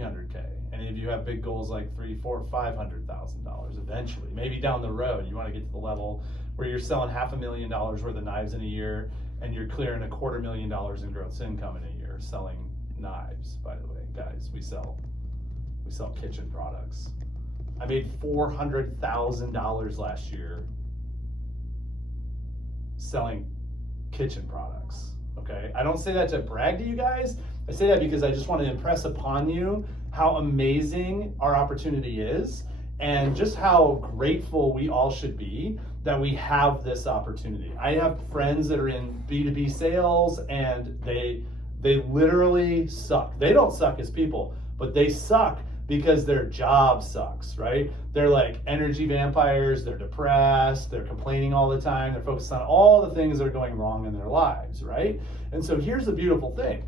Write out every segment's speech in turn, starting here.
$300K. Any of you have big goals like $300,000, $400,000, $500,000 eventually? Maybe down the road, you want to get to the level where you're selling $500,000 worth of knives in a year and you're clearing $250,000 in gross income in a year selling knives. By the way, guys, we sell kitchen products. I made $400,000 last year selling kitchen products. Okay, I don't say that to brag to you guys. I say that because I just want to impress upon you how amazing our opportunity is and just how grateful we all should be that we have this opportunity. I have friends that are in B2B sales and they literally suck. They don't suck as people, but they suck because their job sucks, right? They're like energy vampires, they're depressed, they're complaining all the time, they're focused on all the things that are going wrong in their lives, right? And so here's the beautiful thing.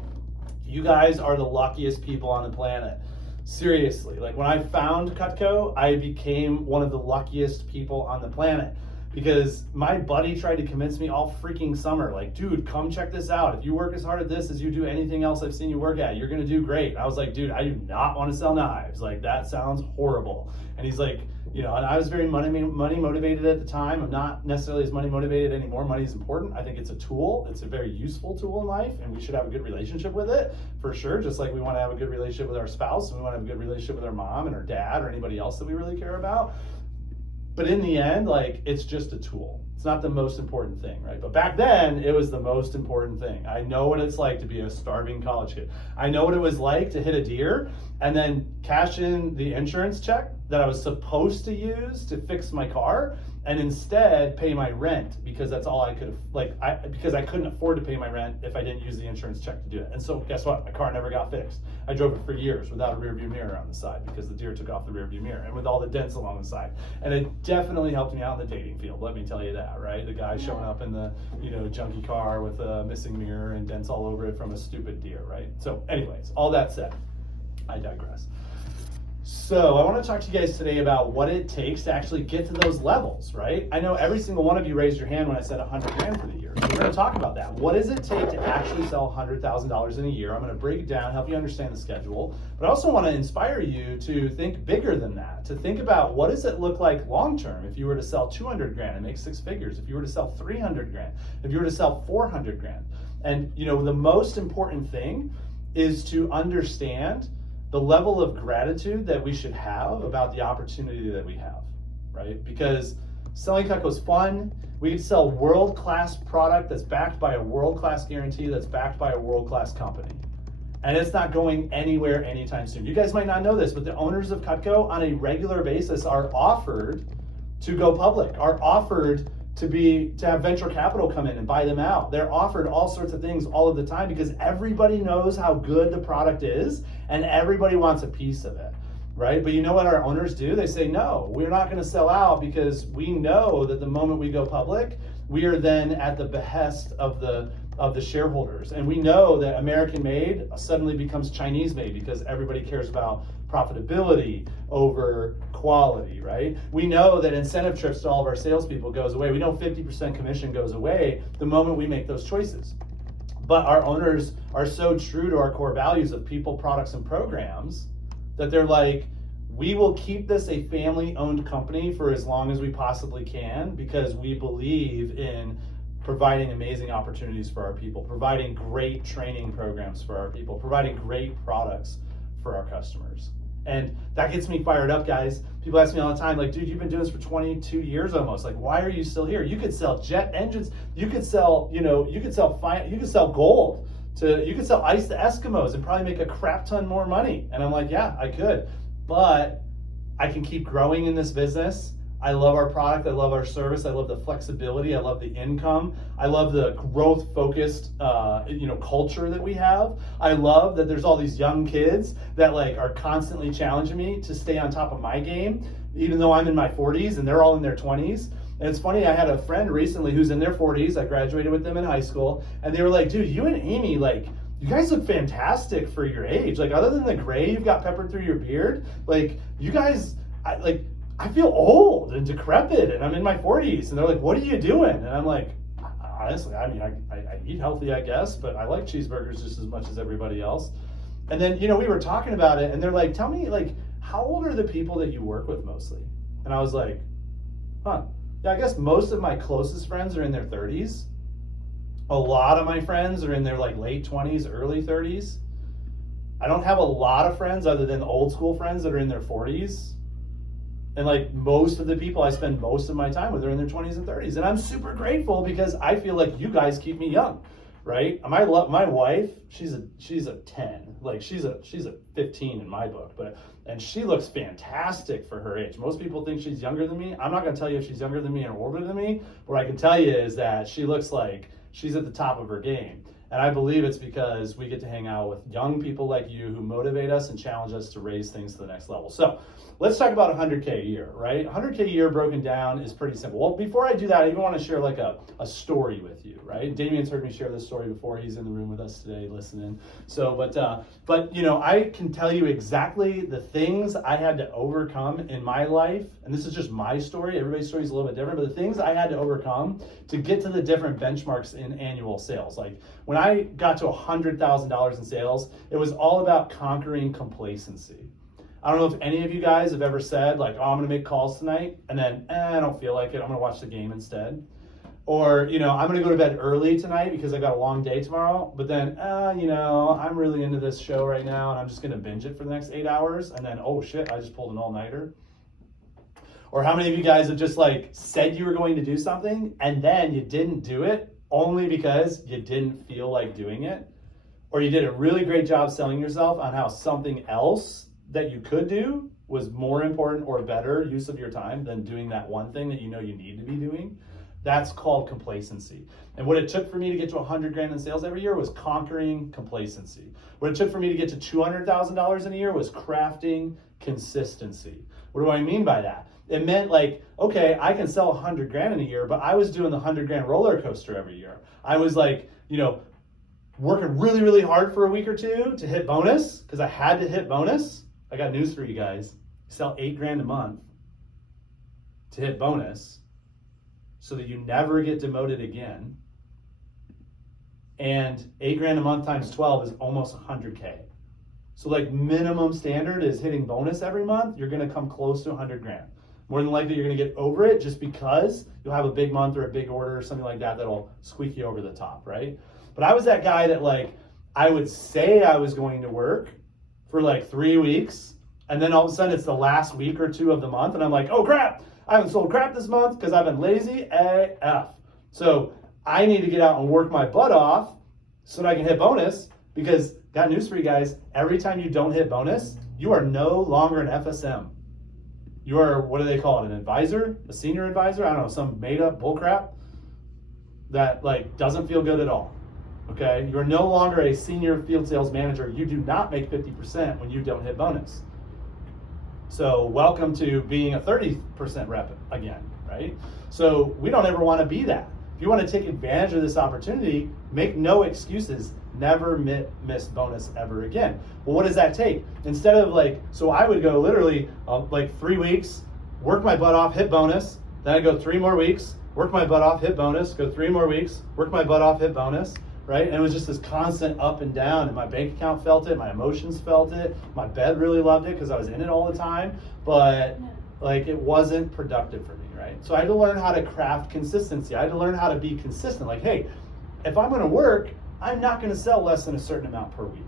You guys are the luckiest people on the planet. Seriously, like when I found Cutco, I became one of the luckiest people on the planet because my buddy tried to convince me all freaking summer, like, dude, come check this out. If you work as hard at this as you do anything else I've seen you work at, you're gonna do great. And I was like, dude, I do not want to sell knives. Like, that sounds horrible. And he's like, you know, and I was very money motivated at the time. I'm not necessarily as money motivated anymore. Money is important. I think it's a tool. It's a very useful tool in life, and we should have a good relationship with it for sure. Just like we want to have a good relationship with our spouse, and we want to have a good relationship with our mom and our dad or anybody else that we really care about. But in the end, like, it's just a tool. It's not the most important thing, right? But back then, it was the most important thing. I know what it's like to be a starving college kid. I know what it was like to hit a deer and then cash in the insurance check that I was supposed to use to fix my car and instead pay my rent because that's all I could have, because I couldn't afford to pay my rent if I didn't use the insurance check to do it. And so guess what? My car never got fixed. I drove it for years without a rear view mirror on the side because the deer took off the rear view mirror and with all the dents along the side. And it definitely helped me out in the dating field, let me tell you that, right? The guy showing up in the, you know, junky car with a missing mirror and dents all over it from a stupid deer, right? So anyways, all that said, I digress. So I want to talk to you guys today about what it takes to actually get to those levels, right? I know every single one of you raised your hand when I said 100 grand for the year. So we're going to talk about that. What does it take to actually sell $100,000 in a year? I'm going to break it down, help you understand the schedule, but I also want to inspire you to think bigger than that, to think about what does it look like long-term if you were to sell 200 grand and make 6 figures, if you were to sell 300 grand, if you were to sell 400 grand. And you know, the most important thing is to understand the level of gratitude that we should have about the opportunity that we have, right? Because selling Cutco is fun. We can sell world-class product that's backed by a world-class guarantee that's backed by a world-class company. And it's not going anywhere anytime soon. You guys might not know this, but the owners of Cutco on a regular basis are offered to go public, are offered to have venture capital come in and buy them out. They're offered all sorts of things all of the time because everybody knows how good the product is and everybody wants a piece of it, right? But you know what our owners do? They say, no, we're not going to sell out because we know that the moment we go public, we are then at the behest of the shareholders. And we know that American made suddenly becomes Chinese made because everybody cares about profitability over quality, right? We know that incentive trips to all of our salespeople goes away. We know 50% commission goes away the moment we make those choices. But our owners are so true to our core values of people, products, and programs that they're like, we will keep this a family-owned company for as long as we possibly can because we believe in providing amazing opportunities for our people, providing great training programs for our people, providing great products for our customers. And that gets me fired up, guys. People ask me all the time, like, dude, you've been doing this for 22 years almost. Like, why are you still here? You could sell jet engines. You could sell, you could sell gold you could sell ice to Eskimos and probably make a crap ton more money. And I'm like, yeah, I could, but I can keep growing in this business. I love our product. I love our service. I love the flexibility. I love the income. I love the growth-focused, culture that we have. I love that there's all these young kids that are constantly challenging me to stay on top of my game, even though I'm in my 40s and they're all in their 20s. And it's funny, I had a friend recently who's in their 40s. I graduated with them in high school, and they were like, dude, you and Amy, you guys look fantastic for your age. Other than the gray you've got peppered through your beard, you guys, I feel old and decrepit and I'm in my 40s. And they're like, what are you doing? And I'm like, honestly, I eat healthy, I guess, but I like cheeseburgers just as much as everybody else. And then, we were talking about it, and they're like, tell me, like, how old are the people that you work with mostly? And I was like, yeah, I guess most of my closest friends are in their 30s. A lot of my friends are in their like late 20s, early 30s. I don't have a lot of friends other than old school friends that are in their 40s. And like most of the people I spend most of my time with are in their 20s and 30s. And I'm super grateful because I feel like you guys keep me young, right? My wife, she's a 10. Like she's a 15 in my book, and she looks fantastic for her age. Most people think she's younger than me. I'm not going to tell you if she's younger than me or older than me. What I can tell you is that she looks like she's at the top of her game. And I believe it's because we get to hang out with young people like you who motivate us and challenge us to raise things to the next level. So let's talk about 100K a year, right? 100K a year broken down is pretty simple. Well, before I do that, I even want to share like a story with you, right? Damien's heard me share this story before. He's in the room with us today listening. So, but I can tell you exactly the things I had to overcome in my life. And this is just my story. Everybody's story is a little bit different, but the things I had to overcome to get to the different benchmarks in annual sales. Like when I got to $100,000 in sales, it was all about conquering complacency. I don't know if any of you guys have ever said like, oh, I'm gonna make calls tonight, and then I don't feel like it, I'm gonna watch the game instead. Or, I'm gonna go to bed early tonight because I got a long day tomorrow, but then, I'm really into this show right now and I'm just gonna binge it for the next 8 hours, and then, oh shit, I just pulled an all-nighter. Or how many of you guys have just like said you were going to do something and then you didn't do it only because you didn't feel like doing it? Or you did a really great job selling yourself on how something else that you could do was more important or better use of your time than doing that one thing that you know you need to be doing. That's called complacency. And what it took for me to get to 100 grand in sales every year was conquering complacency. What it took for me to get to $200,000 in a year was crafting consistency. What do I mean by that? It meant like, okay, I can sell 100 grand in a year, but I was doing the 100 grand roller coaster every year. I was like, working really, really hard for a week or two to hit bonus because I had to hit bonus. I got news for you guys. Sell 8 grand a month to hit bonus so that you never get demoted again. And 8 grand a month times 12 is almost 100K. So like minimum standard is hitting bonus every month. You're going to come close to 100 grand. More than likely, you're going to get over it just because you'll have a big month or a big order or something like that that'll squeak you over the top, right? But I was that guy that like, I would say I was going to work for like 3 weeks, and then all of a sudden it's the last week or two of the month, and I'm like, oh crap, I haven't sold crap this month because I've been lazy AF. So I need to get out and work my butt off so that I can hit bonus, because got news for you guys, every time you don't hit bonus, you are no longer an FSM. You are, what do they call it, an advisor, a senior advisor? I don't know, some made up bullcrap that like doesn't feel good at all, okay? You're no longer a senior field sales manager. You do not make 50% when you don't hit bonus. So welcome to being a 30% rep again, right? So we don't ever want to be that. If you want to take advantage of this opportunity, make no excuses. Never miss bonus ever again. Well, what does that take? Instead of like, so I would go literally like 3 weeks, work my butt off, hit bonus. Then I go 3 more weeks, work my butt off, hit bonus, go 3 more weeks, work my butt off, hit bonus, right? And it was just this constant up and down, and my bank account felt it, my emotions felt it, my bed really loved it because I was in it all the time, but like it wasn't productive for me, right? So I had to learn how to craft consistency. I had to learn how to be consistent. Like, hey, if I'm going to work, I'm not going to sell less than a certain amount per week.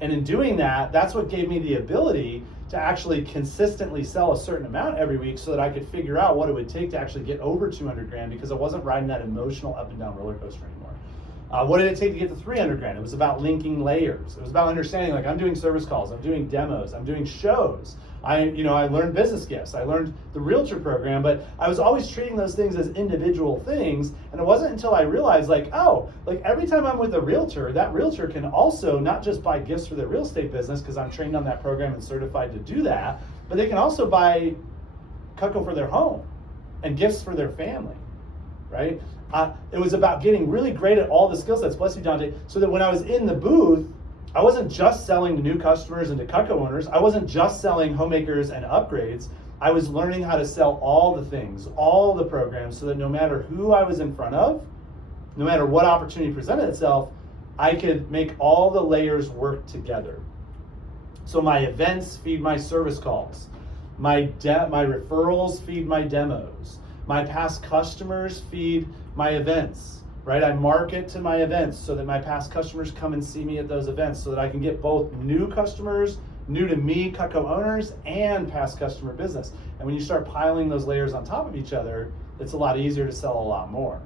And in doing that, that's what gave me the ability to actually consistently sell a certain amount every week so that I could figure out what it would take to actually get over 200 grand, because I wasn't riding that emotional up and down roller coaster anymore. What did it take to get to 300 grand? It was about linking layers. It was about understanding, like, I'm doing service calls, I'm doing demos, I'm doing shows. I learned business gifts. I learned the realtor program, but I was always treating those things as individual things. And it wasn't until I realized, like, oh, like every time I'm with a realtor, that realtor can also not just buy gifts for their real estate business, because I'm trained on that program and certified to do that, but they can also buy Cutco for their home and gifts for their family, right? It was about getting really great at all the skill sets, bless you, Dante, so that when I was in the booth, I wasn't just selling to new customers and to Cutco owners. I wasn't just selling homemakers and upgrades. I was learning how to sell all the things, all the programs, so that no matter who I was in front of, no matter what opportunity presented itself, I could make all the layers work together. So my events feed my service calls. My referrals feed my demos. My past customers feed my events, right? I market to my events so that my past customers come and see me at those events so that I can get both new customers, new to me, Cutco owners, and past customer business. And when you start piling those layers on top of each other, it's a lot easier to sell a lot more,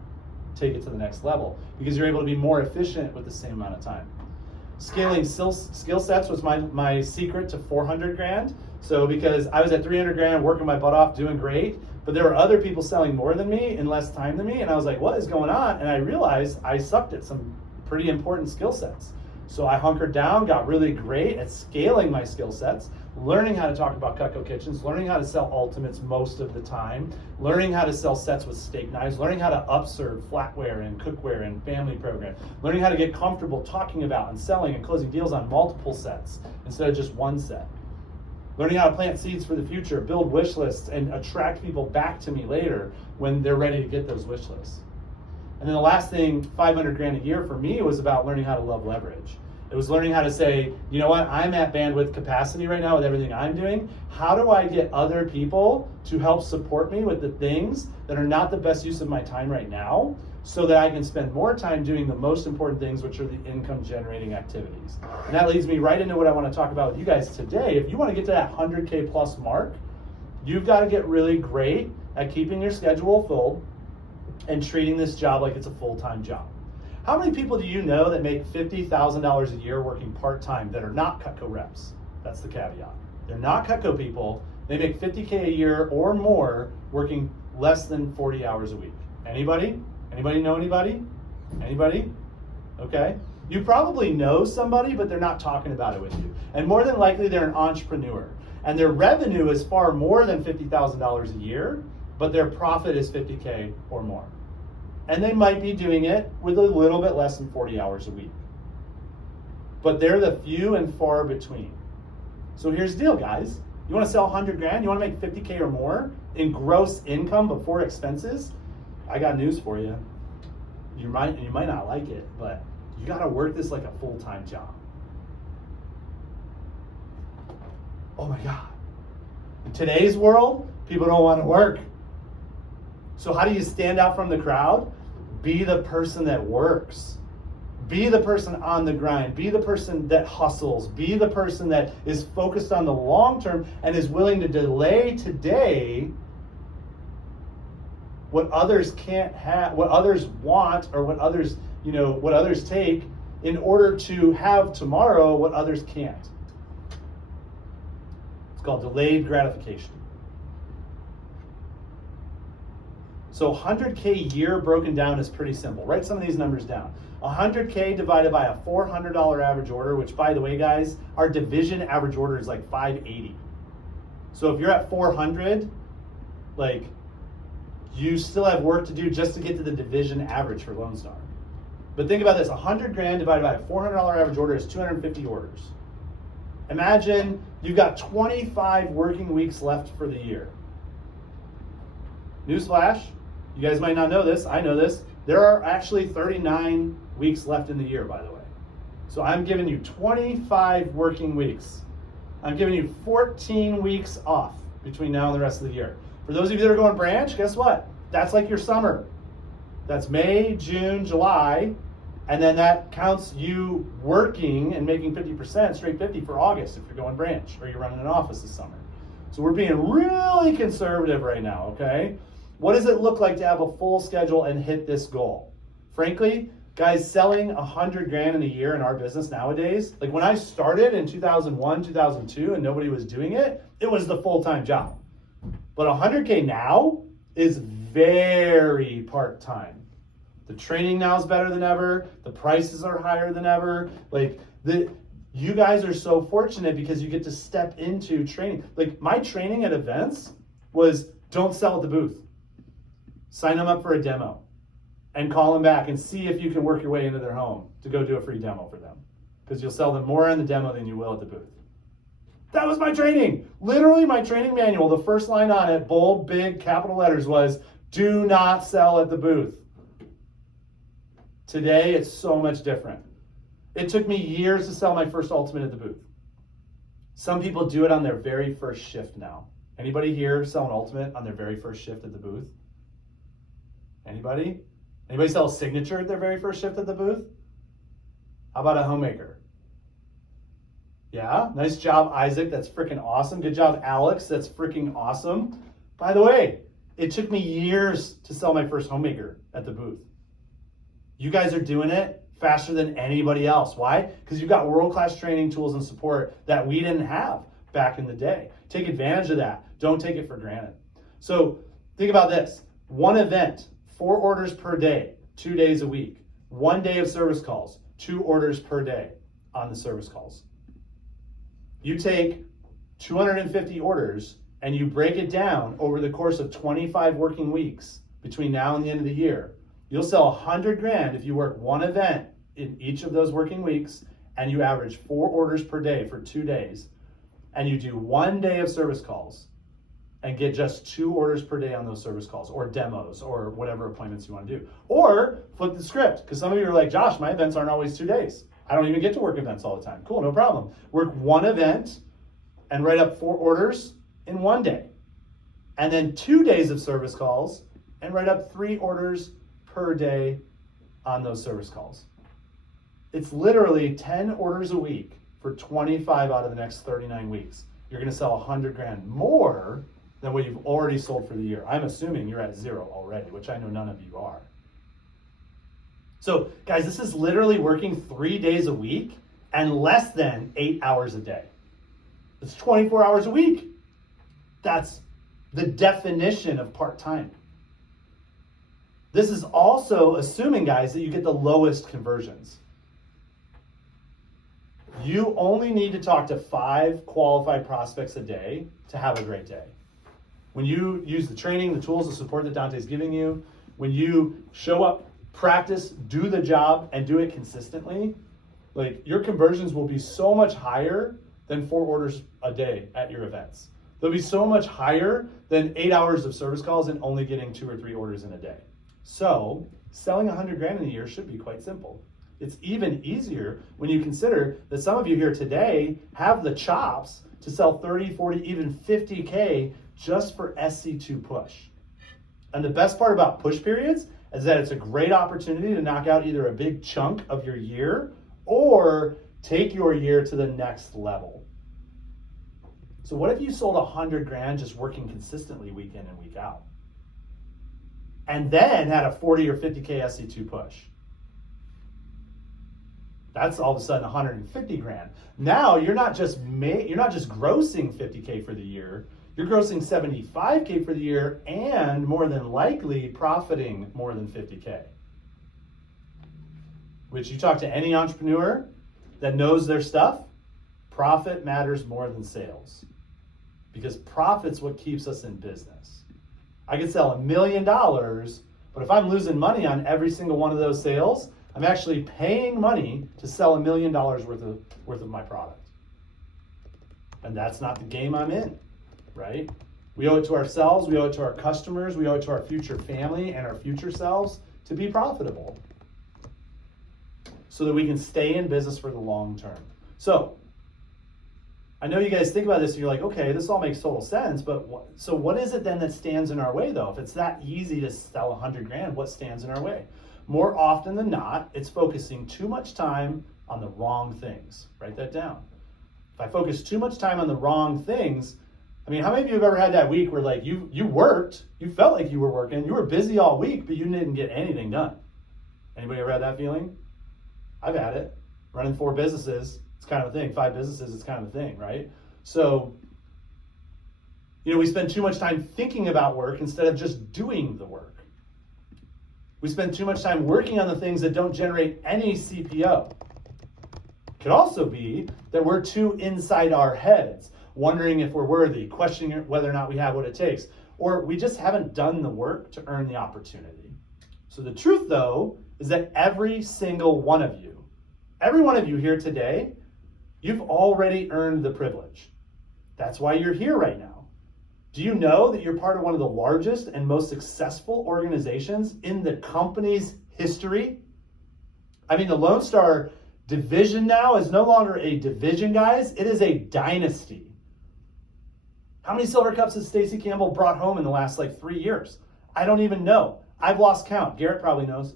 take it to the next level, because you're able to be more efficient with the same amount of time. Scaling skill sets was my secret to 400 grand. So because I was at 300 grand working my butt off, doing great, but there were other people selling more than me in less time than me, and I was like, what is going on? And I realized I sucked at some pretty important skill sets. So I hunkered down, got really great at scaling my skill sets, learning how to talk about Cutco kitchens, learning how to sell ultimates most of the time, learning how to sell sets with steak knives, learning how to upserve flatware and cookware and family program, learning how to get comfortable talking about and selling and closing deals on multiple sets instead of just one set. Learning how to plant seeds for the future, build wish lists, and attract people back to me later when they're ready to get those wish lists. And then the last thing, 500 grand a year for me, was about learning how to love leverage. It was learning how to say, you know what, I'm at bandwidth capacity right now with everything I'm doing. How do I get other people to help support me with the things that are not the best use of my time right now, so that I can spend more time doing the most important things, which are the income generating activities. And that leads me right into what I want to talk about with you guys today. If you want to get to that 100K plus mark, you've got to get really great at keeping your schedule full and treating this job like it's a full-time job. How many people do you know that make $50,000 a year working part-time that are not Cutco reps? That's the caveat. They're not Cutco people. They make $50K a year or more working less than 40 hours a week. Anybody? Anybody know anybody? Anybody? Okay. You probably know somebody, but they're not talking about it with you. And more than likely, they're an entrepreneur. And their revenue is far more than $50,000 a year, but their profit is 50K or more. And they might be doing it with a little bit less than 40 hours a week. But they're the few and far between. So here's the deal, guys. You want to sell 100 grand? You want to make 50K or more in gross income before expenses? I got news for you. You might not like it, but you got to work this like a full-time job. Oh my God. In today's world, people don't want to work. So how do you stand out from the crowd? Be the person that works. Be the person on the grind. Be the person that hustles. Be the person that is focused on the long term and is willing to delay today what others can't have, what others want, or what others, what others take, in order to have tomorrow what others can't. It's called delayed gratification. So 100K a year broken down is pretty simple. Write some of these numbers down. 100K divided by a $400 average order, which, by the way, guys, our division average order is like 580. So if you're at 400, you still have work to do just to get to the division average for Lone Star. But think about this, 100 grand divided by a $400 average order is 250 orders. Imagine you've got 25 working weeks left for the year. Newsflash, you guys might not know this, I know this. There are actually 39 weeks left in the year, by the way. So I'm giving you 25 working weeks. I'm giving you 14 weeks off between now and the rest of the year. For those of you that are going branch, guess what? That's like your summer. That's May, June, July, and then that counts you working and making 50%, straight 50 for August if you're going branch or you're running an office this summer. So we're being really conservative right now, okay? What does it look like to have a full schedule and hit this goal? Frankly, guys, selling 100 grand in a year in our business nowadays, like when I started in 2001, 2002, and nobody was doing it, it was the full-time job. But 100K now is very part-time. The training now is better than ever. The prices are higher than ever. You guys are so fortunate because you get to step into training. Like my training at events was don't sell at the booth. Sign them up for a demo and call them back and see if you can work your way into their home to go do a free demo for them. Because you'll sell them more in the demo than you will at the booth. That was my training. Literally my training manual, the first line on it, bold, big, capital letters was, do not sell at the booth. Today, it's so much different. It took me years to sell my first Ultimate at the booth. Some people do it on their very first shift now. Anybody here sell an Ultimate on their very first shift at the booth? Anybody? Anybody sell a Signature at their very first shift at the booth? How about a Homemaker? Yeah, nice job, Isaac. That's freaking awesome. Good job, Alex. That's freaking awesome. By the way, it took me years to sell my first Homemaker at the booth. You guys are doing it faster than anybody else. Why? Because you've got world-class training, tools, and support that we didn't have back in the day. Take advantage of that. Don't take it for granted. So think about this. One event, 4 orders per day, 2 days a week. 1 day of service calls, 2 orders per day on the service calls. You take 250 orders and you break it down over the course of 25 working weeks between now and the end of the year. You'll sell 100 grand if you work one event in each of those working weeks and you average 4 orders per day for 2 days and you do 1 day of service calls and get just 2 orders per day on those service calls or demos or whatever appointments you want to do. Or flip the script, because some of you are like, Josh, my events aren't always 2 days. I don't even get to work events all the time. Cool, no problem. Work one event and write up 4 orders in 1 day. And then 2 days of service calls and write up 3 orders per day on those service calls. It's literally 10 orders a week for 25 out of the next 39 weeks. You're gonna sell 100 grand more than what you've already sold for the year. I'm assuming you're at 0 already, which I know none of you are. So guys, this is literally working 3 days a week and less than 8 hours a day. It's 24 hours a week. That's the definition of part-time. This is also assuming, guys, that you get the lowest conversions. You only need to talk to 5 qualified prospects a day to have a great day. When you use the training, the tools, the support that Dante's giving you, when you show up, practice, do the job, and do it consistently, like your conversions will be so much higher than 4 orders a day at your events. They'll be so much higher than 8 hours of service calls and only getting 2 or 3 orders in a day. So selling 100 grand in a year should be quite simple. It's even easier when you consider that some of you here today have the chops to sell 30, 40, even 50K just for SC2 push. And the best part about push periods is that it's a great opportunity to knock out either a big chunk of your year or take your year to the next level. So what if you sold 100 grand just working consistently week in and week out? And then had a 40 or 50K SC2 push? That's all of a sudden 150 grand. Now you're not just grossing 50K for the year, you're grossing 75K for the year and more than likely profiting more than 50K. Which you talk to any entrepreneur that knows their stuff, profit matters more than sales. Because profit's what keeps us in business. I could sell $1 million, but if I'm losing money on every single one of those sales, I'm actually paying money to sell $1 million worth of my product. And that's not the game I'm in, right? We owe it to ourselves, we owe it to our customers, we owe it to our future family and our future selves to be profitable so that we can stay in business for the long term. So, I know you guys think about this and you're like, okay, this all makes total sense, but so what is it then that stands in our way though? If it's that easy to sell 100 grand, what stands in our way? More often than not, it's focusing too much time on the wrong things. Write that down. If I focus too much time on the wrong things, I mean, how many of you have ever had that week where like you worked, you felt like you were working, you were busy all week, but you didn't get anything done? Anybody ever had that feeling? I've had it. Running 4 businesses, it's kind of a thing. 5 businesses, it's kind of a thing, right? So, we spend too much time thinking about work instead of just doing the work. We spend too much time working on the things that don't generate any CPO. It could also be that we're too inside our heads, wondering if we're worthy, questioning whether or not we have what it takes, or we just haven't done the work to earn the opportunity. So the truth, though, is that every single one of you here today, you've already earned the privilege. That's why you're here right now. Do you know that you're part of one of the largest and most successful organizations in the company's history? I mean, the Lone Star Division now is no longer a division, guys. It is a dynasty. How many Silver Cups has Stacey Campbell brought home in the last 3 years? I don't even know. I've lost count. Garrett probably knows.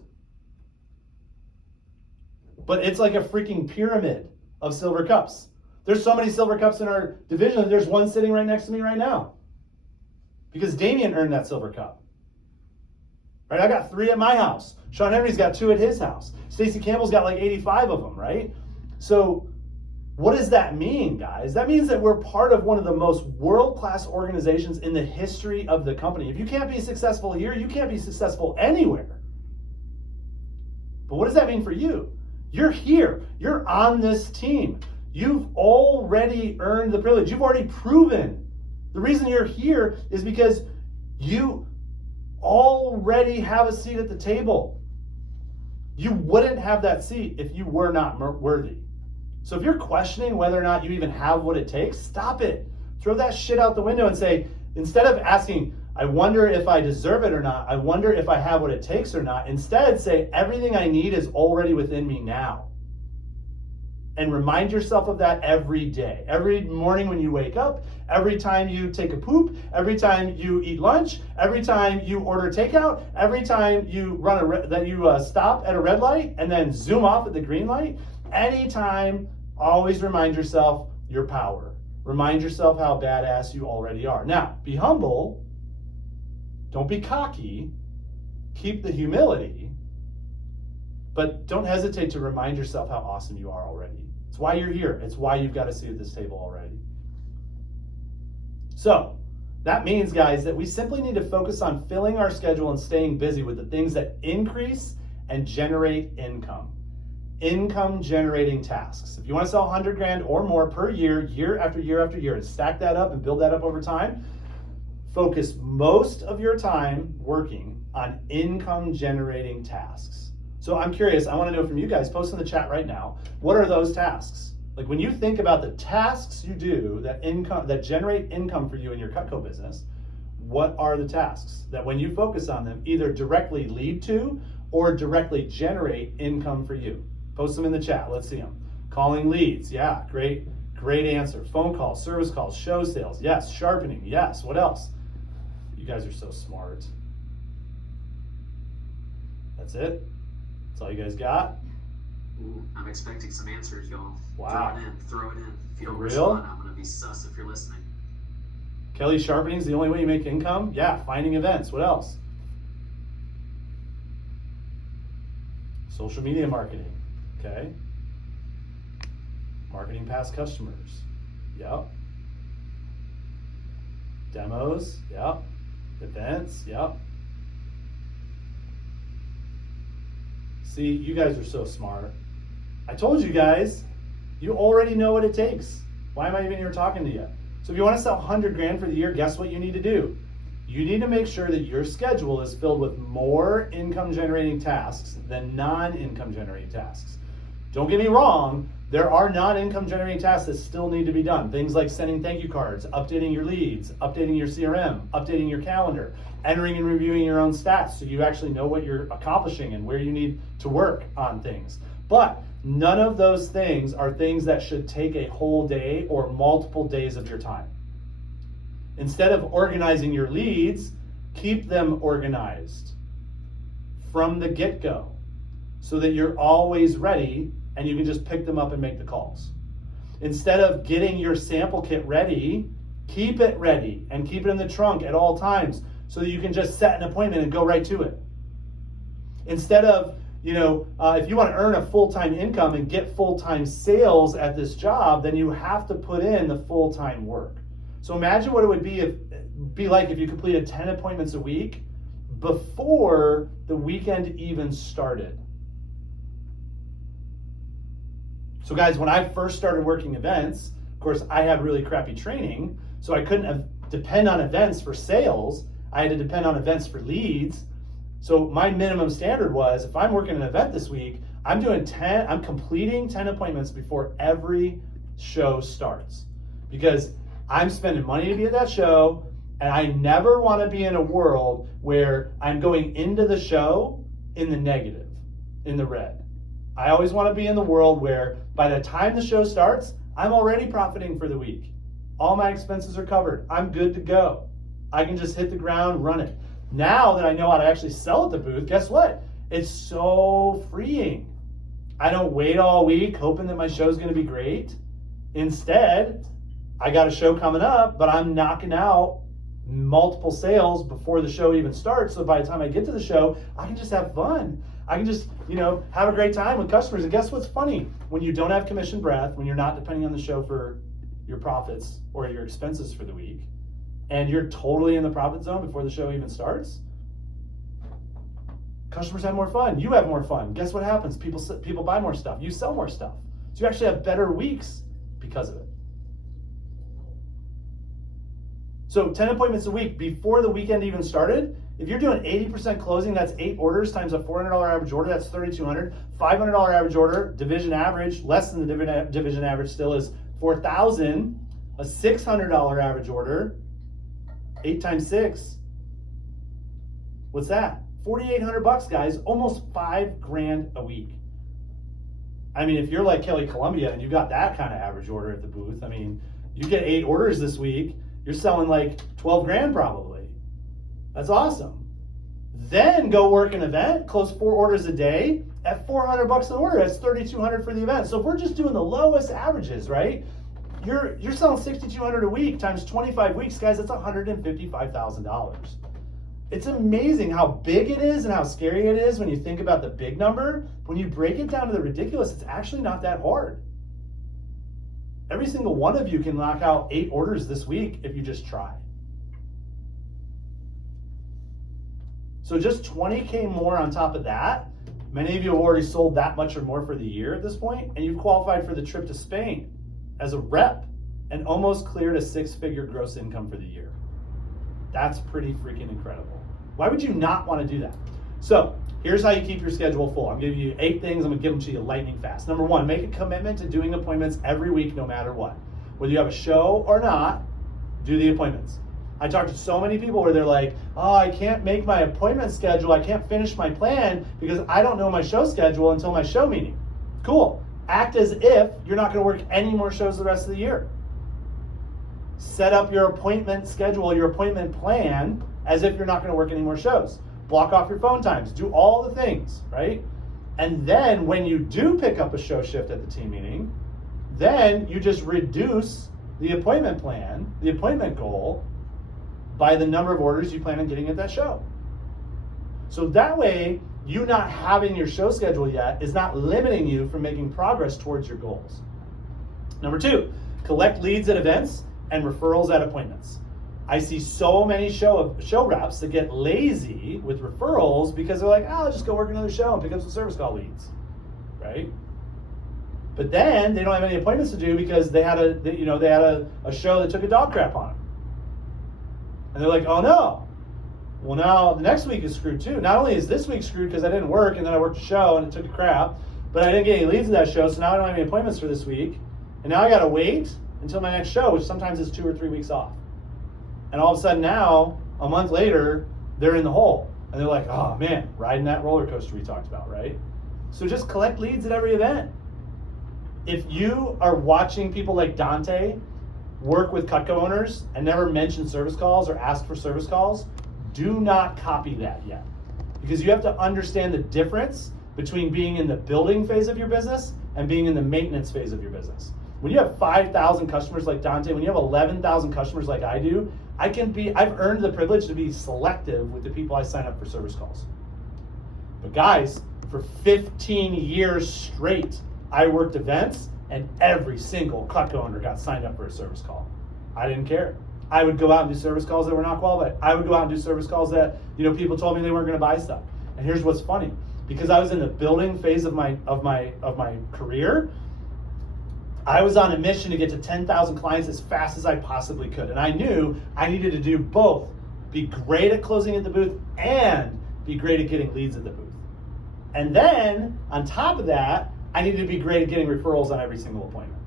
But it's like a freaking pyramid of Silver Cups. There's so many Silver Cups in our division that there's one sitting right next to me right now. Because Damien earned that Silver Cup. Right? I got 3 at my house. Sean Henry's got 2 at his house. Stacey Campbell's got 85 of them, right? So what does that mean, guys? That means that we're part of one of the most world-class organizations in the history of the company. If you can't be successful here, you can't be successful anywhere. But what does that mean for you? You're here. You're on this team. You've already earned the privilege. You've already proven. The reason you're here is because you already have a seat at the table. You wouldn't have that seat if you were not worthy. So if you're questioning whether or not you even have what it takes, stop it. Throw that shit out the window and say, instead of asking, I wonder if I deserve it or not, I wonder if I have what it takes or not, instead say, everything I need is already within me now. And remind yourself of that every day. Every morning when you wake up, every time you take a poop, every time you eat lunch, every time you order takeout, every time you stop at a red light and then zoom off at the green light, anytime, always remind yourself your power. Remind yourself how badass you already are. Now, be humble. Don't be cocky. Keep the humility. But don't hesitate to remind yourself how awesome you are already. It's why you're here. It's why you've got a seat at this table already. So, that means, guys, that we simply need to focus on filling our schedule and staying busy with the things that increase and generate income. Income generating tasks. If you want to sell 100 grand or more per year, year after year after year, and stack that up and build that up over time, focus most of your time working on income generating tasks. So I'm curious, I want to know from you guys, post in the chat right now, what are those tasks? Like when you think about the tasks you do that generate income for you in your Cutco business, what are the tasks that when you focus on them either directly lead to or directly generate income for you? Post them in the chat. Let's see them. Calling leads. Yeah, great answer. Phone calls, service calls, show sales. Yes. Sharpening. Yes. What else? You guys are so smart. That's it? That's all you guys got? Ooh, I'm expecting some answers, y'all. Wow. Throw it in. If you don't real? respond, I'm going to be sus if you're listening. Kelly, sharpening is the only way you make income? Yeah, finding events. What else? Social media marketing. Okay. Marketing past customers. Yep. Demos. Yep. Events. Yep. See, you guys are so smart. I told you guys, you already know what it takes. Why am I even here talking to you? So if you want to sell 100 grand for the year, guess what you need to do? You need to make sure that your schedule is filled with more income generating tasks than non-income generating tasks. Don't get me wrong, there are non-income generating tasks that still need to be done. Things like sending thank you cards, updating your leads, updating your CRM, updating your calendar, entering and reviewing your own stats so you actually know what you're accomplishing and where you need to work on things. But none of those things are things that should take a whole day or multiple days of your time. Instead of organizing your leads, keep them organized from the get-go so that you're always ready and you can just pick them up and make the calls. Instead of getting your sample kit ready, keep it ready and keep it in the trunk at all times so that you can just set an appointment and go right to it. Instead of, if you want to earn a full-time income and get full-time sales at this job, then you have to put in the full-time work. So imagine what it would be like if you completed 10 appointments a week before the weekend even started. So guys, when I first started working events, of course, I had really crappy training, so I couldn't depend on events for sales. I had to depend on events for leads. So my minimum standard was, if I'm working an event this week, I'm completing 10 appointments before every show starts. Because I'm spending money to be at that show, and I never want to be in a world where I'm going into the show in the negative, in the red. I always want to be in the world where by the time the show starts, I'm already profiting for the week. All my expenses are covered. I'm good to go. I can just hit the ground, run it. Now that I know how to actually sell at the booth, guess what? It's so freeing. I don't wait all week hoping that my show's going to be great. Instead, I got a show coming up, but I'm knocking out multiple sales before the show even starts. So by the time I get to the show, I can just have fun. I can just, have a great time with customers. And guess what's funny? When you don't have commission breath, when you're not depending on the show for your profits or your expenses for the week, and you're totally in the profit zone before the show even starts, customers have more fun. You have more fun. Guess what happens? People buy more stuff. You sell more stuff. So you actually have better weeks because of it. So 10 appointments a week before the weekend even started. If you're doing 80% closing, that's 8 orders times a $400 average order, that's $3,200. $500 average order, division average, less than the division average still is $4,000. A $600 average order, 8 times 6. What's that? $4,800, guys, almost $5,000 a week. I mean, if you're like Kelly Columbia and you got that kind of average order at the booth, I mean, you get 8 orders this week, you're selling like $12,000 probably. That's awesome. Then go work an event, close 4 orders a day at $400 an order. That's $3,200 for the event. So if we're just doing the lowest averages, right? You're selling $6,200 a week times 25 weeks, guys. That's $155,000. It's amazing how big it is and how scary it is when you think about the big number. When you break it down to the ridiculous, it's actually not that hard. Every single one of you can knock out 8 orders this week if you just try. So just 20K more on top of that. Many of you have already sold that much or more for the year at this point, and you've qualified for the trip to Spain as a rep and almost cleared a 6-figure gross income for the year. That's pretty freaking incredible. Why would you not want to do that? So here's how you keep your schedule full. I'm giving you 8 things. I'm going to give them to you lightning fast. Number 1, make a commitment to doing appointments every week no matter what. Whether you have a show or not, do the appointments. I talked to so many people where they're like, oh, I can't make my appointment schedule. I can't finish my plan because I don't know my show schedule until my show meeting. Cool. Act as if you're not going to work any more shows the rest of the year. Set up your appointment schedule, your appointment plan, as if you're not going to work any more shows. Block off your phone times. Do all the things, right? And then when you do pick up a show shift at the team meeting, then you just reduce the appointment plan, the appointment goal, by the number of orders you plan on getting at that show. So that way, you not having your show schedule yet is not limiting you from making progress towards your goals. Number 2, collect leads at events and referrals at appointments. I see so many show reps that get lazy with referrals because they're like, oh, I'll just go work another show and pick up some service call leads, right? But then they don't have any appointments to do because they had a show that took a dog crap on them. And they're like, oh no. Well, now the next week is screwed too. Not only is this week screwed because I didn't work and then I worked a show and it took a crap, but I didn't get any leads to that show, so now I don't have any appointments for this week. And now I gotta wait until my next show, which sometimes is 2 or 3 weeks off. And all of a sudden now, a month later, they're in the hole. And they're like, oh man, riding that roller coaster we talked about, right? So just collect leads at every event. If you are watching people like Dante work with Cutco owners and never mention service calls or ask for service calls, do not copy that yet. Because you have to understand the difference between being in the building phase of your business and being in the maintenance phase of your business. When you have 5,000 customers like Dante, when you have 11,000 customers like I do, I've earned the privilege to be selective with the people I sign up for service calls. But guys, for 15 years straight, I worked events and every single Cutco owner got signed up for a service call. I didn't care. I would go out and do service calls that were not qualified. I would go out and do service calls that, people told me they weren't going to buy stuff. And here's what's funny. Because I was in the building phase of my career, I was on a mission to get to 10,000 clients as fast as I possibly could. And I knew I needed to do both. Be great at closing at the booth and be great at getting leads at the booth. And then, on top of that, I needed to be great at getting referrals on every single appointment.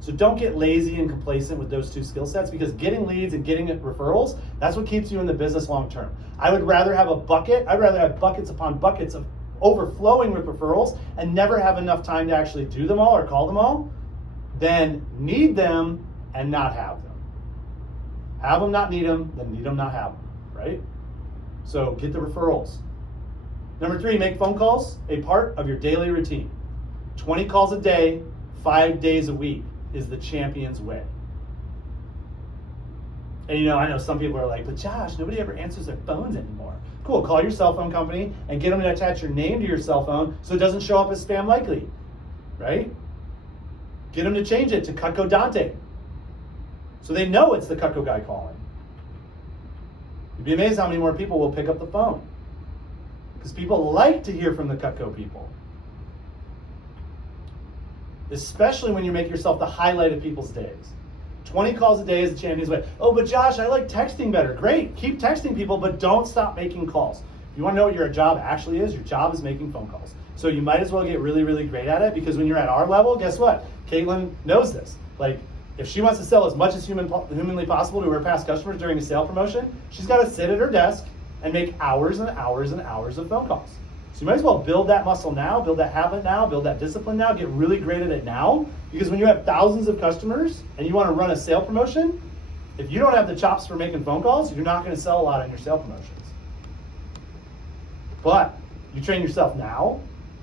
So don't get lazy and complacent with those 2 skill sets, because getting leads and getting referrals, that's what keeps you in the business long term. I'd rather have buckets upon buckets of overflowing with referrals and never have enough time to actually do them all or call them all, than need them and not have them. Have them, not need them, then need them, not have them, right? So get the referrals. Number 3, make phone calls a part of your daily routine. 20 calls a day, 5 days a week is the champion's way. And I know some people are like, but Josh, nobody ever answers their phones anymore. Cool, call your cell phone company and get them to attach your name to your cell phone so it doesn't show up as spam likely, right? Get them to change it to Cutco Dante so they know it's the Cutco guy calling. You'd be amazed how many more people will pick up the phone because people like to hear from the Cutco people. Especially when you make yourself the highlight of people's days. 20 calls a day is the champion's way. Oh, but Josh, I like texting better. Great, keep texting people, but don't stop making calls. If you want to know what your job actually is, your job is making phone calls. So you might as well get really, really great at it, because when you're at our level, guess what? Caitlin knows this. Like, if she wants to sell as much as humanly possible to her past customers during a sale promotion, she's got to sit at her desk and make hours and hours and hours of phone calls. So you might as well build that muscle now, build that habit now, build that discipline now, get really great at it now. Because when you have thousands of customers and you want to run a sale promotion, if you don't have the chops for making phone calls, you're not going to sell a lot in your sale promotions. But you train yourself now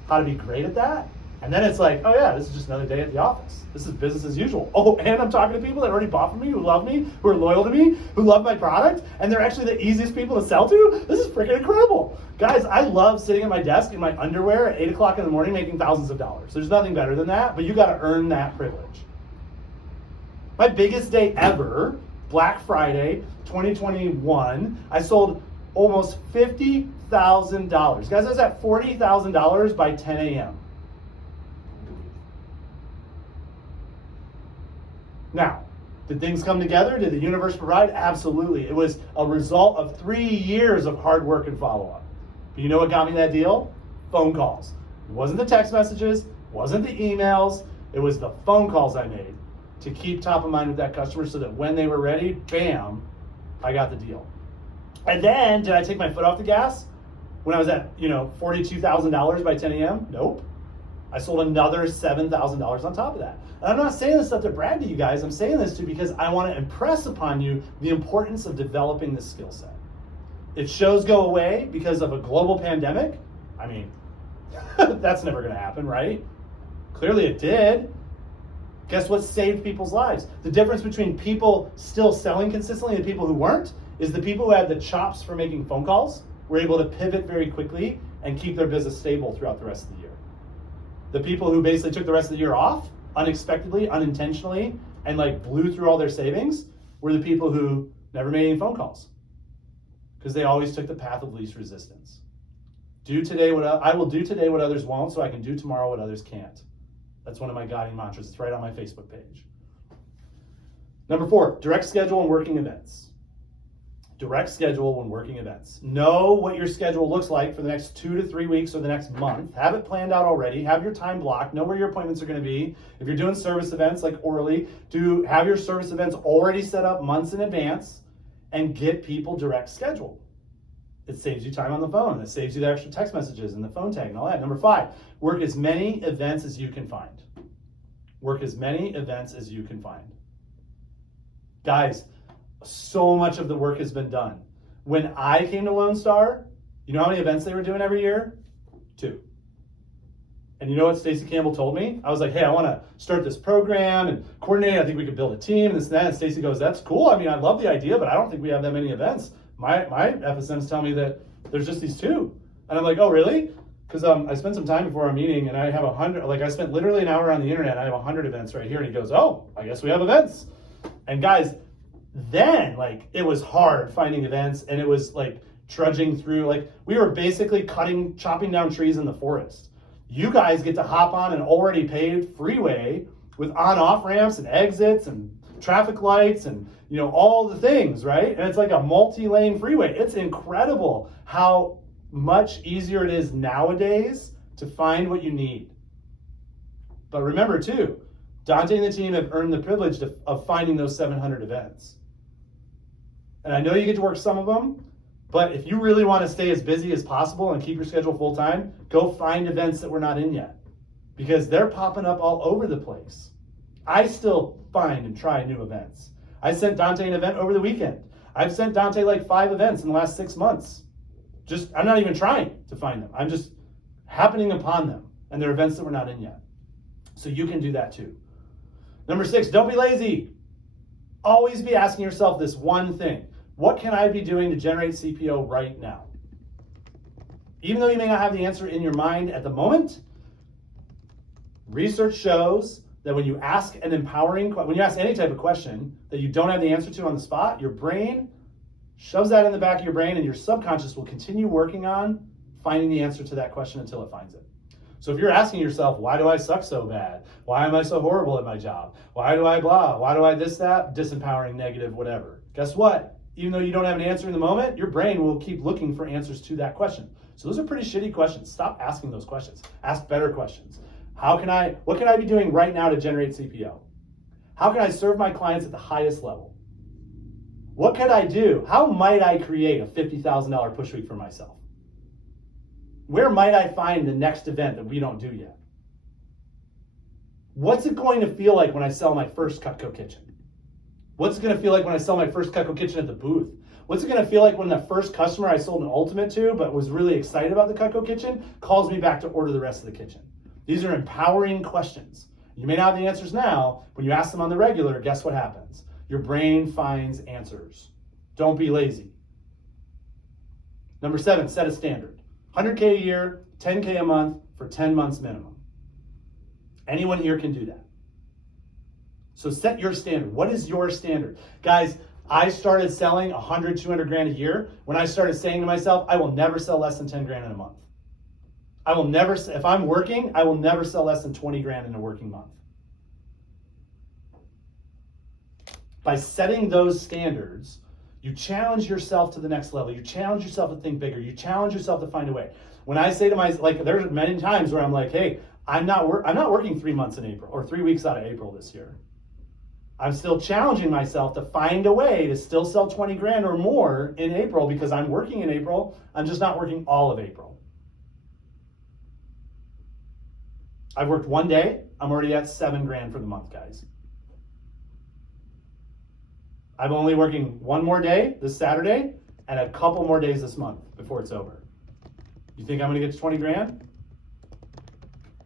how to be great at that, and then it's like, oh yeah, this is just another day at the office. This is business as usual. Oh, and I'm talking to people that already bought from me, who love me, who are loyal to me, who love my product, and they're actually the easiest people to sell to. This is freaking incredible. Guys, I love sitting at my desk in my underwear at 8 o'clock in the morning making thousands of dollars. There's nothing better than that, but you got to earn that privilege. My biggest day ever, Black Friday 2021, I sold almost $50,000. Guys, I was at $40,000 by 10 a.m. Now, did things come together? Did the universe provide? Absolutely. It was a result of 3 years of hard work and follow-up. But you know what got me that deal? Phone calls. It wasn't the text messages, wasn't the emails, it was the phone calls I made to keep top of mind with that customer so that when they were ready, bam, I got the deal. And then, did I take my foot off the gas when I was at, $42,000 by 10 a.m.? Nope. I sold another $7,000 on top of that. And I'm not saying this stuff to brag to you guys. I'm saying this because I want to impress upon you the importance of developing this skill set. If shows go away because of a global pandemic, I mean, that's never going to happen, right? Clearly it did. Guess what saved people's lives? The difference between people still selling consistently and people who weren't is the people who had the chops for making phone calls were able to pivot very quickly and keep their business stable throughout the rest of the year. The people who basically took the rest of the year off unexpectedly, unintentionally, and blew through all their savings were the people who never made any phone calls because they always took the path of least resistance. I will do today what others won't, so I can do tomorrow what others can't. That's one of my guiding mantras. It's right on my Facebook page. Number 4, direct schedule and working events. Direct schedule when working events. Know what your schedule looks like for the next 2 to 3 weeks or the next month. Have it planned out already. Have your time blocked. Know where your appointments are going to be. If you're doing service events like Orly, have your service events already set up months in advance and get people direct scheduled. It saves you time on the phone. It saves you the extra text messages and the phone tag and all that. Number 5, work as many events as you can find. Work as many events as you can find. Guys, so much of the work has been done. When I came to Lone Star, you know how many events they were doing every year? 2. And you know what Stacey Campbell told me? I was like, hey, I want to start this program and coordinate. I think we could build a team and this and that. And Stacey goes, that's cool. I mean, I love the idea, but I don't think we have that many events. My FSMs tell me that there's just these 2. And I'm like, oh, really? Because I spent some time before our meeting and I have 100, I spent literally an hour on the internet. I have 100 events right here. And he goes, oh, I guess we have events. And guys, then it was hard finding events, and it was trudging through. We were basically chopping down trees in the forest. You guys get to hop on an already paved freeway with on-off ramps and exits and traffic lights and all the things, right? And it's like a multi-lane freeway. It's incredible how much easier it is nowadays to find what you need. But remember too, Dante and the team have earned the privilege of finding those 700 events. And I know you get to work some of them, But if you really want to stay as busy as possible and keep your schedule full time, go find events that we're not in yet, because they're popping up all over the place. I still find and try new events. I sent Dante an event over the weekend. I've sent Dante like 5 events in the last 6 months. I'm not even trying to find them. I'm just happening upon them. And they're events that we're not in yet. So you can do that too. Number 6, don't be lazy. Always be asking yourself this one thing. What can I be doing to generate CPO right now? Even though you may not have the answer in your mind at the moment, research shows that when you ask when you ask any type of question that you don't have the answer to on the spot, your brain shoves that in the back of your brain and your subconscious will continue working on finding the answer to that question until it finds it. So if you're asking yourself, why do I suck so bad? Why am I so horrible at my job? Why do I blah? Why do I this, that? Disempowering, negative, whatever. Guess what? Even though you don't have an answer in the moment, your brain will keep looking for answers to that question. So those are pretty shitty questions. Stop asking those questions. Ask better questions. What can I be doing right now to generate CPO? How can I serve my clients at the highest level? What could I do? How might I create a $50,000 push week for myself? Where might I find the next event that we don't do yet? What's it going to feel like when I sell my first Cutco kitchen? What's it going to feel like when I sell my first Cutco kitchen at the booth? What's it going to feel like when the first customer I sold an Ultimate to but was really excited about the Cutco kitchen calls me back to order the rest of the kitchen? These are empowering questions. You may not have the answers now. When you ask them on the regular, guess what happens? Your brain finds answers. Don't be lazy. Number 7, set a standard. 100K a year, 10K a month for 10 months minimum. Anyone here can do that. So set your standard. What is your standard? Guys, I started selling 100, 200 grand a year when I started saying to myself, I will never sell less than 10 grand in a month. If I'm working, I will never sell less than 20 grand in a working month. By setting those standards, you challenge yourself to the next level. You challenge yourself to think bigger. You challenge yourself to find a way. When I say to myself, there's many times where I'm like, hey, I'm not working 3 months in April or 3 weeks out of April this year. I'm still challenging myself to find a way to still sell 20 grand or more in April because I'm working in April. I'm just not working all of April. I've worked 1 day. I'm already at 7 grand for the month, guys. I'm only working 1 more day this Saturday and a couple more days this month before it's over. You think I'm going to get to 20 grand?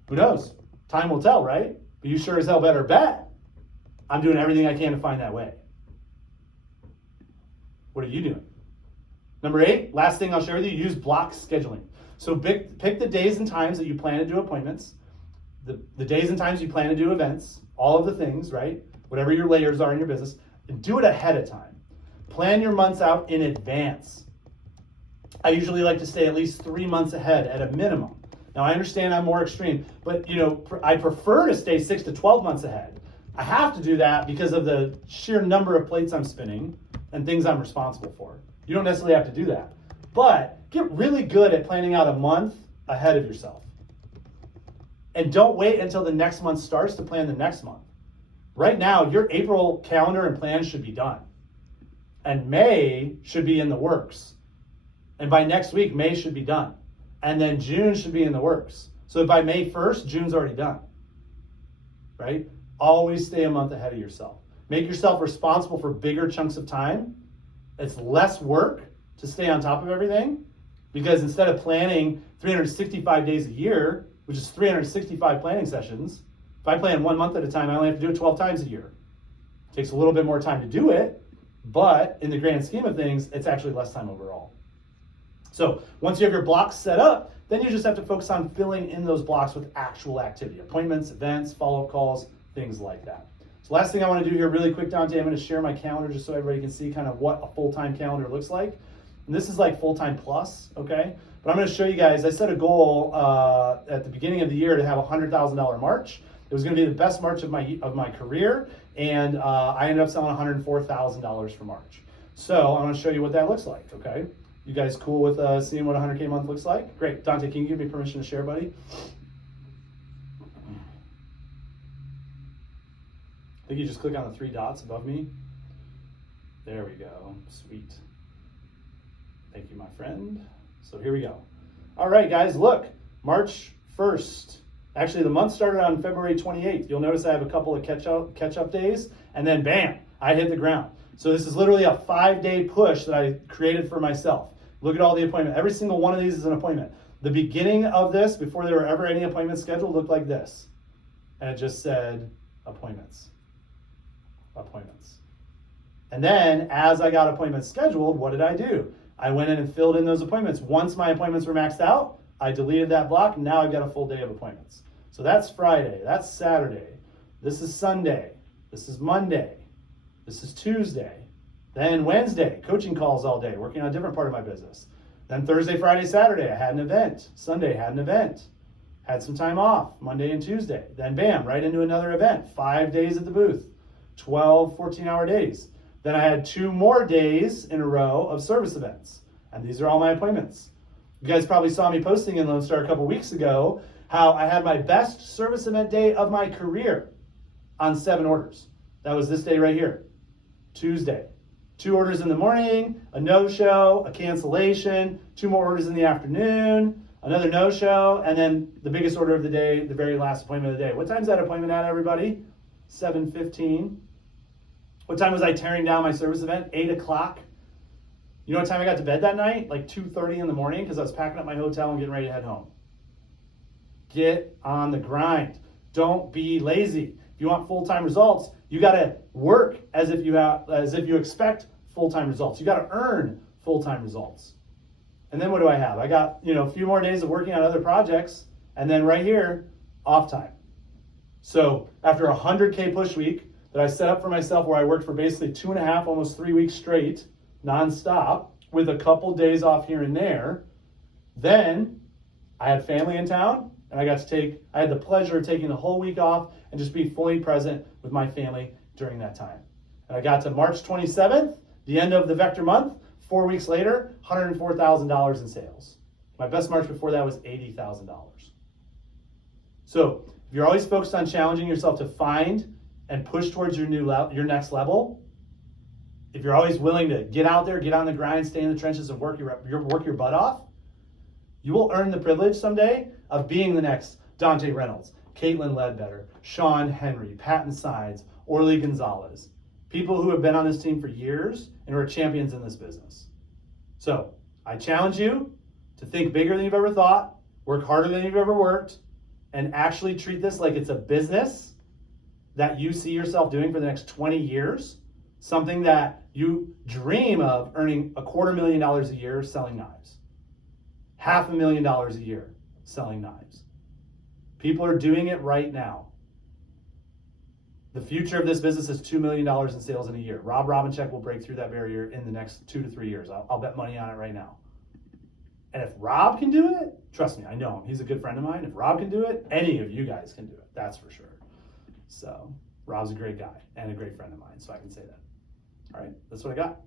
Who knows? Time will tell, right? But you sure as hell better bet I'm doing everything I can to find that way. What are you doing? Number 8, last thing I'll share with you, use block scheduling. So pick the days and times that you plan to do appointments, the days and times you plan to do events, all of the things, right? Whatever your layers are in your business, and do it ahead of time. Plan your months out in advance. I usually like to stay at least 3 months ahead at a minimum. Now I understand I'm more extreme, but I prefer to stay 6 to 12 months ahead. I have to do that because of the sheer number of plates I'm spinning and things I'm responsible for. You don't necessarily have to do that, but get really good at planning out a month ahead of yourself. And don't wait until the next month starts to plan the next month. Right now, your April calendar and plans should be done. And May should be in the works. And by next week, May should be done. And then June should be in the works. So by May 1st, June's already done. Right? Always stay a month ahead of yourself. Make yourself responsible for bigger chunks of time. It's less work to stay on top of everything, because instead of planning 365 days a year, which is 365 planning sessions, if I plan 1 month at a time, I only have to do it 12 times a year. It takes a little bit more time to do it, but in the grand scheme of things, it's actually less time overall. So once you have your blocks set up, then you just have to focus on filling in those blocks with actual activity, appointments, events, follow-up calls, things like that. So last thing I want to do here really quick, Dante, I'm going to share my calendar just so everybody can see kind of what a full-time calendar looks like. And this is like full-time plus, okay? But I'm going to show you guys, I set a goal at the beginning of the year to have a $100,000 March. It was going to be the best March of my career, and I ended up selling $104,000 for March. So I'm going to show you what that looks like, okay? You guys cool with seeing what a 100K a month looks like? Great. Dante, can you give me permission to share, buddy? I think you just click on the 3 dots above me. There we go. Sweet. Thank you, my friend. So here we go. All right, guys, look, March 1st. Actually, the month started on February 28th. You'll notice I have a couple of catch-up days, and then bam, I hit the ground. So this is literally a 5-day push that I created for myself. Look at all the appointments. Every single one of these is an appointment. The beginning of this, before there were ever any appointments scheduled, looked like this. And it just said appointments. Appointments. And then as I got appointments scheduled, what did I do? I went in and filled in those appointments. Once my appointments were maxed out, I deleted that block, and now I've got a full day of appointments. So that's Friday, that's Saturday, this is Sunday, this is Monday, this is Tuesday, then Wednesday, coaching calls all day, working on a different part of my business. Then Thursday, Friday, Saturday, I had an event. Sunday, had an event. Had some time off, Monday and Tuesday. Then bam, right into another event. 5 days at the booth, 12, 14-hour days. Then I had 2 more days in a row of service events. And these are all my appointments. You guys probably saw me posting in Lone Star a couple weeks ago how I had my best service event day of my career on 7 orders. That was this day right here, Tuesday. 2 orders in the morning, a no-show, a cancellation, 2 more orders in the afternoon, another no-show, and then the biggest order of the day, the very last appointment of the day. What time's that appointment at, everybody? 7:15. What time was I tearing down my service event? 8 o'clock. You know what time I got to bed that night? Like 2:30 in the morning, because I was packing up my hotel and getting ready to head home. Get on the grind. Don't be lazy. If you want full-time results, you got to work as if you expect full-time results. You got to earn full-time results. And then what do I have? I got, a few more days of working on other projects, and then right here, off time. So after a 100K push week that I set up for myself, where I worked for basically 2.5, almost 3 weeks straight, nonstop, with a couple days off here and there, then I had family in town, and I had the pleasure of taking the whole week off and just be fully present with my family during that time. And I got to March 27th, the end of the Vector month, 4 weeks later, $104,000 in sales. My best March before that was $80,000. So if you're always focused on challenging yourself to find and push towards your next level, if you're always willing to get out there, get on the grind, stay in the trenches, and work your butt off, you will earn the privilege someday of being the next Dante Reynolds, Caitlin Ledbetter, Sean Henry, Patton Sides, Orly Gonzalez. People who have been on this team for years and who are champions in this business. So I challenge you to think bigger than you've ever thought, work harder than you've ever worked, and actually treat this like it's a business that you see yourself doing for the next 20 years, something that you dream of earning $250,000 a year selling knives, $500,000 a year selling knives. People are doing it right now. The future of this business is $2 million in sales in a year. Rob Robinchek will break through that barrier in the next 2 to 3 years. I'll bet money on it right now. And if Rob can do it, trust me, I know him. He's a good friend of mine. If Rob can do it, any of you guys can do it. That's for sure. So Rob's a great guy and a great friend of mine, so I can say that. All right, that's what I got.